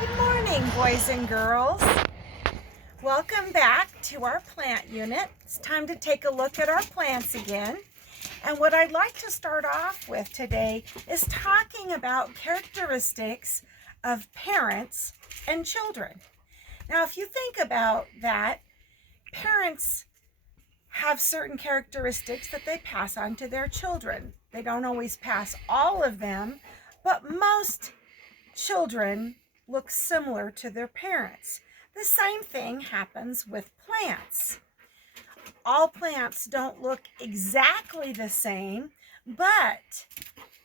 Good morning, boys and girls. Welcome back to our plant unit. It's time to take a look at our plants again. And what I'd like to start off with today is talking about characteristics of parents and children. Now, if you think about that, parents have certain characteristics that they pass on to their children. They don't always pass all of them, but most children look similar to their parents. The same thing happens with plants. All plants don't look exactly the same, but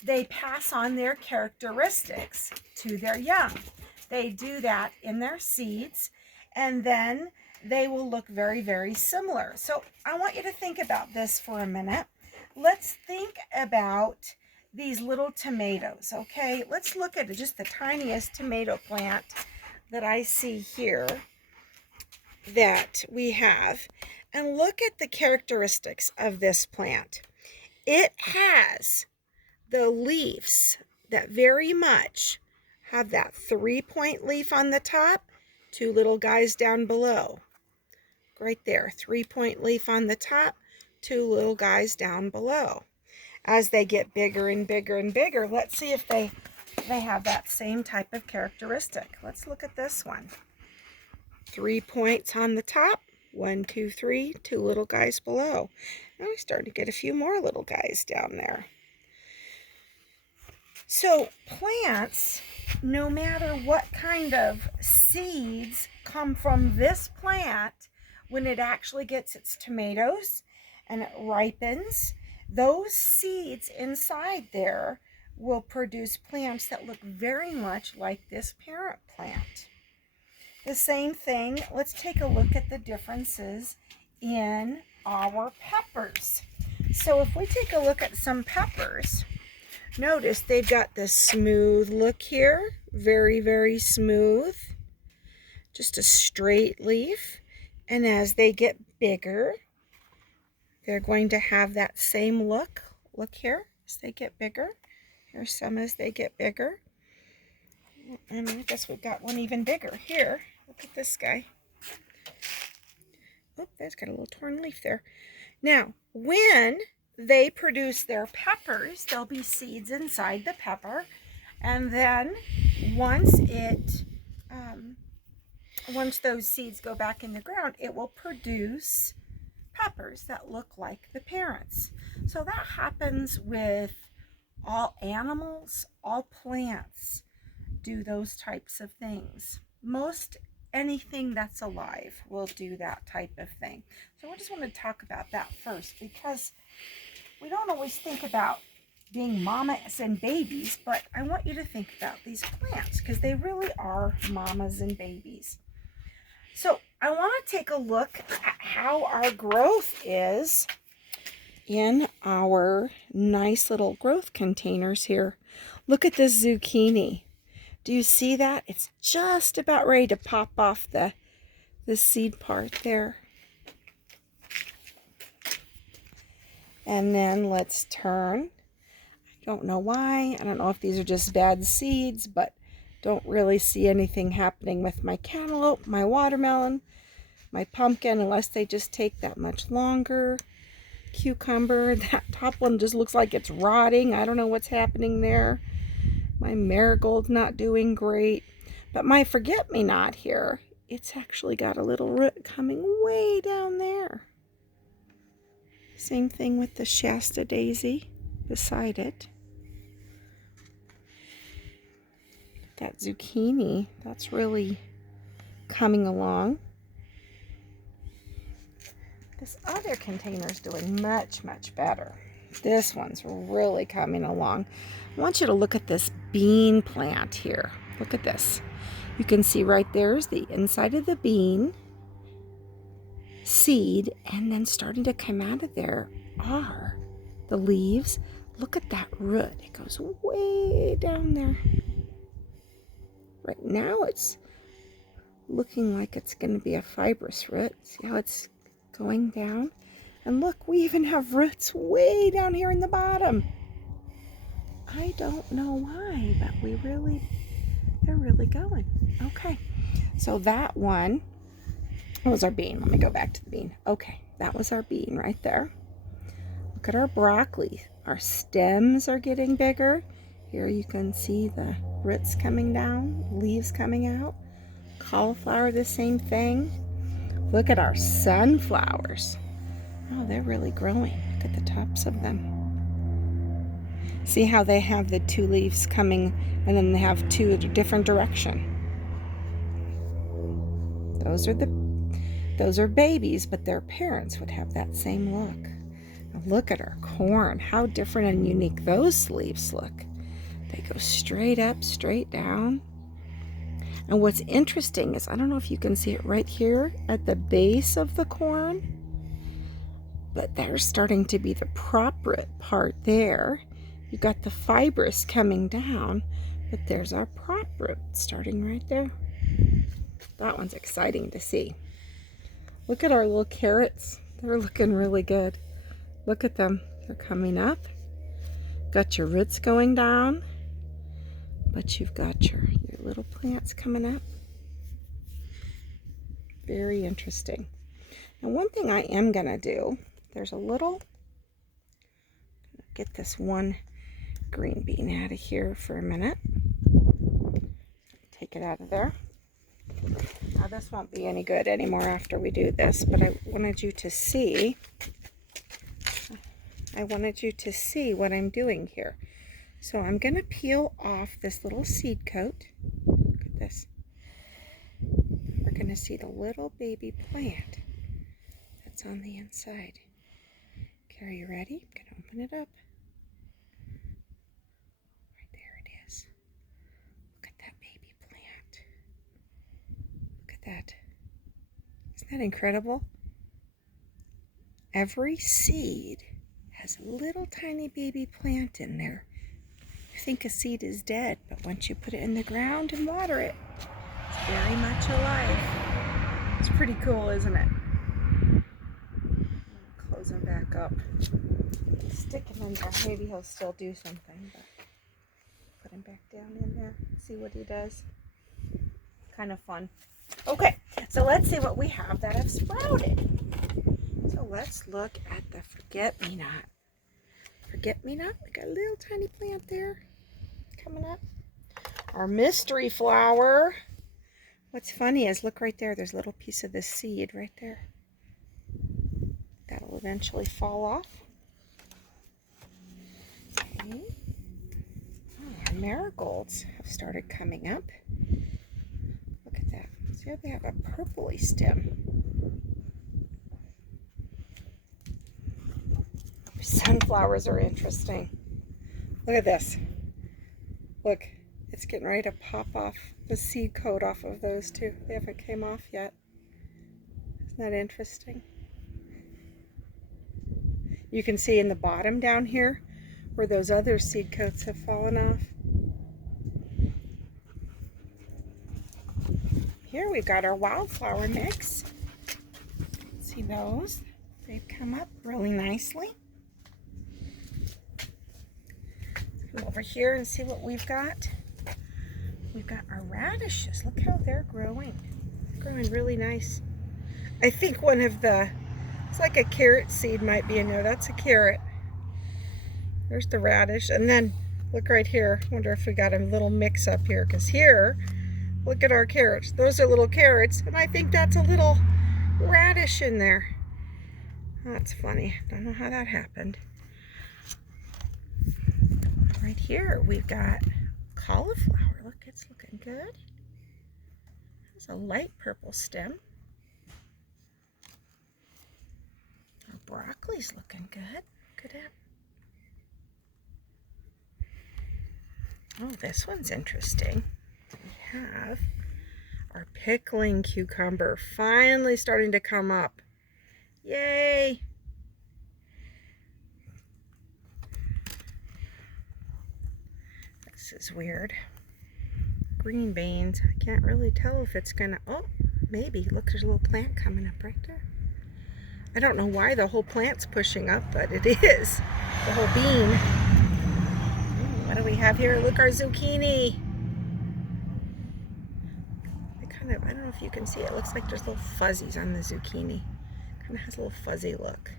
they pass on their characteristics to their young. They do that in their seeds, and then they will look very, very similar. So I want you to think about this for a minute. Let's think about these little tomatoes, okay? Let's look at just the tiniest tomato plant that I see here that we have, and look at the characteristics of this plant. It has the leaves that very much have that 3-point leaf on the top, 2 little guys down below. Right there, 3-point leaf on the top, 2 little guys down below. As they get bigger and bigger and bigger, let's see if they have that same type of characteristic. Let's look at this one. 3 points on the top, 1, 2, 3, 2 little guys below. Now we start to get a few more little guys down there. So plants, no matter what kind of seeds come from this plant, when it actually gets its tomatoes and it ripens, those seeds inside there will produce plants that look very much like this parent plant. The same thing, let's take a look at the differences in our peppers. So if we take a look at some peppers, notice they've got this smooth look here, very, very smooth, just a straight leaf. And as they get bigger, they're going to have that same look. Look here as they get bigger. Here's some as they get bigger. And I guess we've got one even bigger here. Look at this guy. Oh, that's got a little torn leaf there. Now, when they produce their peppers, there'll be seeds inside the pepper. And then once those seeds go back in the ground, it will produce peppers that look like the parents. So that happens with all animals, all plants do those types of things. Most anything that's alive will do that type of thing. So I just want to talk about that first, because we don't always think about being mamas and babies, but I want you to think about these plants because they really are mamas and babies. So I want to take a look at how our growth is in our nice little growth containers here. Look at this zucchini. Do you see that? It's just about ready to pop off the seed part there. And then let's turn. I don't know why. I don't know if these are just bad seeds, but don't really see anything happening with my cantaloupe, my watermelon, my pumpkin, unless they just take that much longer. Cucumber, that top one just looks like it's rotting. I don't know what's happening there. My marigold's not doing great. But my forget-me-not here, it's actually got a little root coming way down there. Same thing with the Shasta daisy beside it. That zucchini, that's really coming along. This other container is doing much, much better. This one's really coming along. I want you to look at this bean plant here. Look at this. You can see right there's the inside of the bean seed, and then starting to come out of there are the leaves. Look at that root. It goes way down there. Right now it's looking like it's going to be a fibrous root. See how it's going down? And look, we even have roots way down here in the bottom. I don't know why, but we really They're really going. Okay. So that one was our bean. Let me go back to the bean. Okay, that was our bean right there. Look at our broccoli. Our stems are getting bigger. Here you can see the roots coming down, leaves coming out. Cauliflower, the same thing. Look at our sunflowers. Oh, they're really growing. Look at the tops of them. See how they have the two leaves coming and then they have two different direction. Those are babies, but their parents would have that same look. Now look at our corn. How different and unique those leaves look. They go straight up, straight down. And what's interesting is, I don't know if you can see it right here at the base of the corn, but there's starting to be the prop root part there. You got the fibrous coming down, but there's our prop root starting right there. That one's exciting to see. Look at our little carrots. They're looking really good. Look at them. They're coming up. Got your roots going down, but you've got your little plants coming up. Very interesting. Now, one thing I am going to do, there's a little, get this one green bean out of here for a minute. Take it out of there. Now this won't be any good anymore after we do this, but I wanted you to see what I'm doing here. So I'm going to peel off this little seed coat. Look at this. We're going to see the little baby plant that's on the inside. Okay, are you ready? I'm going to open it up. Right there it is. Look at that baby plant. Look at that. Isn't that incredible? Every seed has a little tiny baby plant in there. You think a seed is dead, but once you put it in the ground and water it, it's very much alive. It's pretty cool, isn't it? Close him back up. Stick him in there. Maybe he'll still do something, but put him back down in there. See what he does. Kind of fun. Okay, so let's see what we have that have sprouted. So let's look at the forget-me-not. Forget-me-not, we got a little tiny plant there coming up. Our mystery flower. What's funny is, look right there, there's a little piece of this seed right there. That'll eventually fall off. Okay. Oh, our marigolds have started coming up. Look at that. See how they have a purpley stem. Sunflowers are interesting. Look at this. Look, it's getting ready to pop off the seed coat off of those two. They haven't came off yet. Isn't that interesting? You can see in the bottom down here where those other seed coats have fallen off. Here we've got our wildflower mix. See those? They've come up really nicely. Go over here and see what we've got. We've got our radishes. Look how they're growing. Growing really nice. I think one of the, it's like a carrot seed might be in there. That's a carrot. There's the radish. And then look right here. I wonder if we got a little mix up here. Because here, look at our carrots. Those are little carrots. And I think that's a little radish in there. That's funny. Don't know how that happened. Right here we've got cauliflower. Look, it's looking good. It's a light purple stem. Our broccoli's looking good. Look at it. Oh, this one's interesting. We have our pickling cucumber finally starting to come up. Yay! This is weird. Green beans. I can't really tell if it's gonna, oh, maybe. Look, there's a little plant coming up right there. I don't know why the whole plant's pushing up, but it is. The whole bean. Ooh, what do we have here? Look, our zucchini. kind of, I don't know if you can see, it looks like there's little fuzzies on the zucchini. Kind of has a little fuzzy look.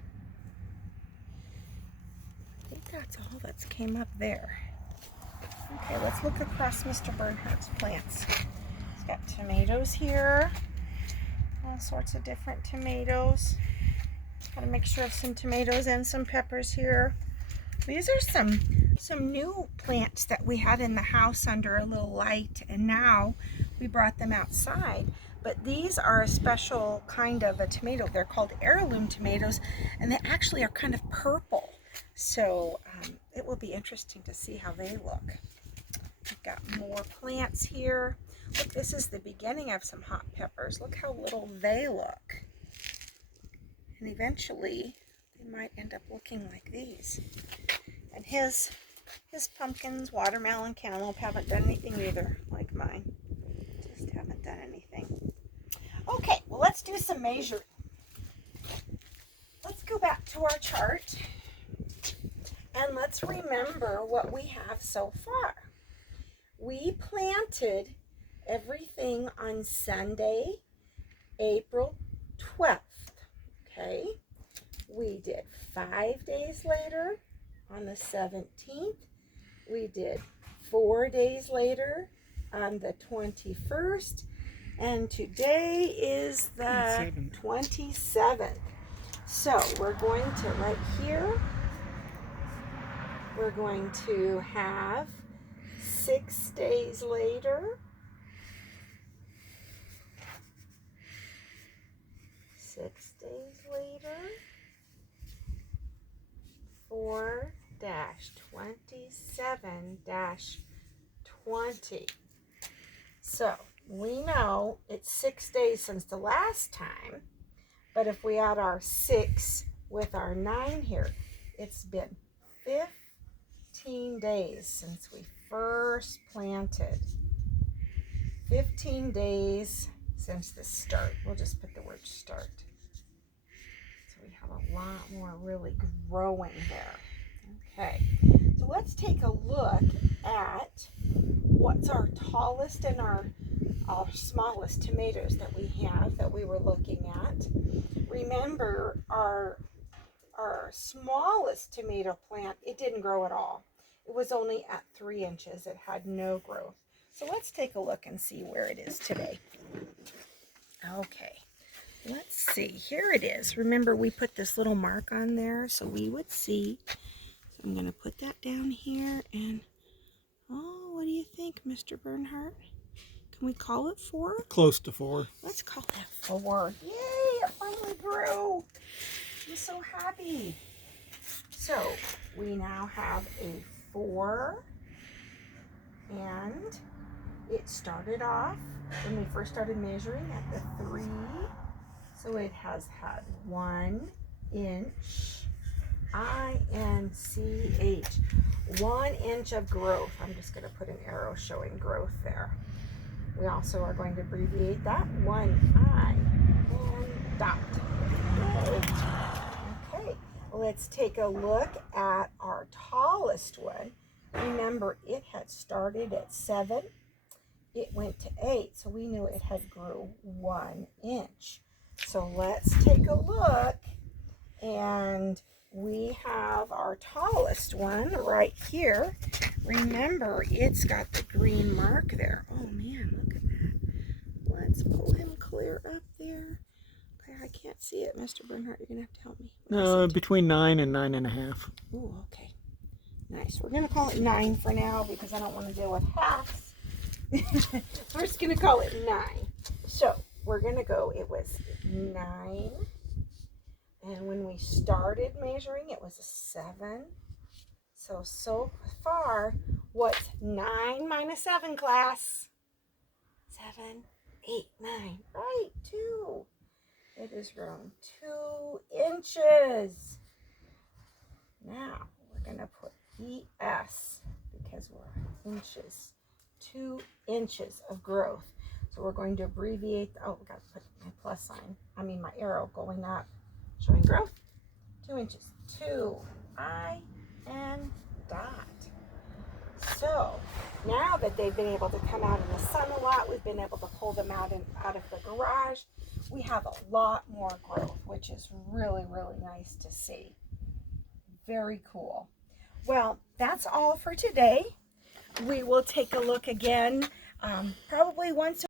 I think that's all that's came up there. Okay, let's look across Mr. Bernhardt's plants. He's got tomatoes here, all sorts of different tomatoes. Got a mixture of some tomatoes and some peppers here. These are some new plants that we had in the house under a little light, and now we brought them outside. But these are a special kind of a tomato. They're called heirloom tomatoes, and they actually are kind of purple. So it will be interesting to see how they look. We've got more plants here. Look, this is the beginning of some hot peppers. Look how little they look. And eventually they might end up looking like these. And his pumpkins, watermelon, cantaloupe haven't done anything either, like mine. Just haven't done anything. Okay, well, let's do some measuring. Let's go back to our chart and let's remember what we have so far. We planted everything on Sunday, April 12th, okay? We did 5 days later on the 17th. We did 4 days later on the 21st. And today is the 27th. So we're going to, right here, we're going to have 6 days later. 6 days later. 4-27-20. So we know it's 6 days since the last time, but if we add our 6 with our 9 here, it's been 15 days since we first planted. 15 days since the start. We'll just put the word start. So we have a lot more really growing there. Okay, so let's take a look at what's our tallest and our smallest tomatoes that we have that we were looking at. Remember, our smallest tomato plant, it didn't grow at all. It was only at 3 inches. It had no growth. So let's take a look and see where it is today. Okay, let's see. Here it is. Remember, we put this little mark on there so we would see. So I'm going to put that down here and, oh, what do you think, Mr. Bernhardt? Can we call it 4? Close to 4. Let's call that 4. Yay, it finally grew. I'm so happy. So we now have a 4, and it started off when we first started measuring at the 3. So it has had 1 inch, I-N-C-H, 1 inch of growth. I'm just going to put an arrow showing growth there. We also are going to abbreviate that 1I and dot. Okay, let's take a look at our tallest one. Remember, it had started at 7. It went to 8, so we knew it had grew 1 inch. So let's take a look, and we have our tallest one right here. Remember, it's got the green mark there. Oh man, look at that. Let's pull him clear up there. Okay, I can't see it, Mr. Bernhardt. You're going to have to help me. Between 9 and 9.5. Ooh, okay. Nice. We're going to call it 9 for now because I don't want to deal with halves. We're just going to call it 9. So we're going to go, it was 9. And when we started measuring, it was a 7. So far, what's 9 minus 7, class? 7, 8, 9. Right, 2. It has grown 2 inches. Now, we're going to put ES because we're inches. 2 inches of growth. So we're going to abbreviate, oh, we got to put my plus sign, my arrow going up, showing growth. 2 inches. 2, I, and dot. So now that they've been able to come out in the sun a lot, we've been able to pull them out of the garage. We have a lot more growth, which is really, really nice to see. Very cool. Well, that's all for today. We will take a look again, probably once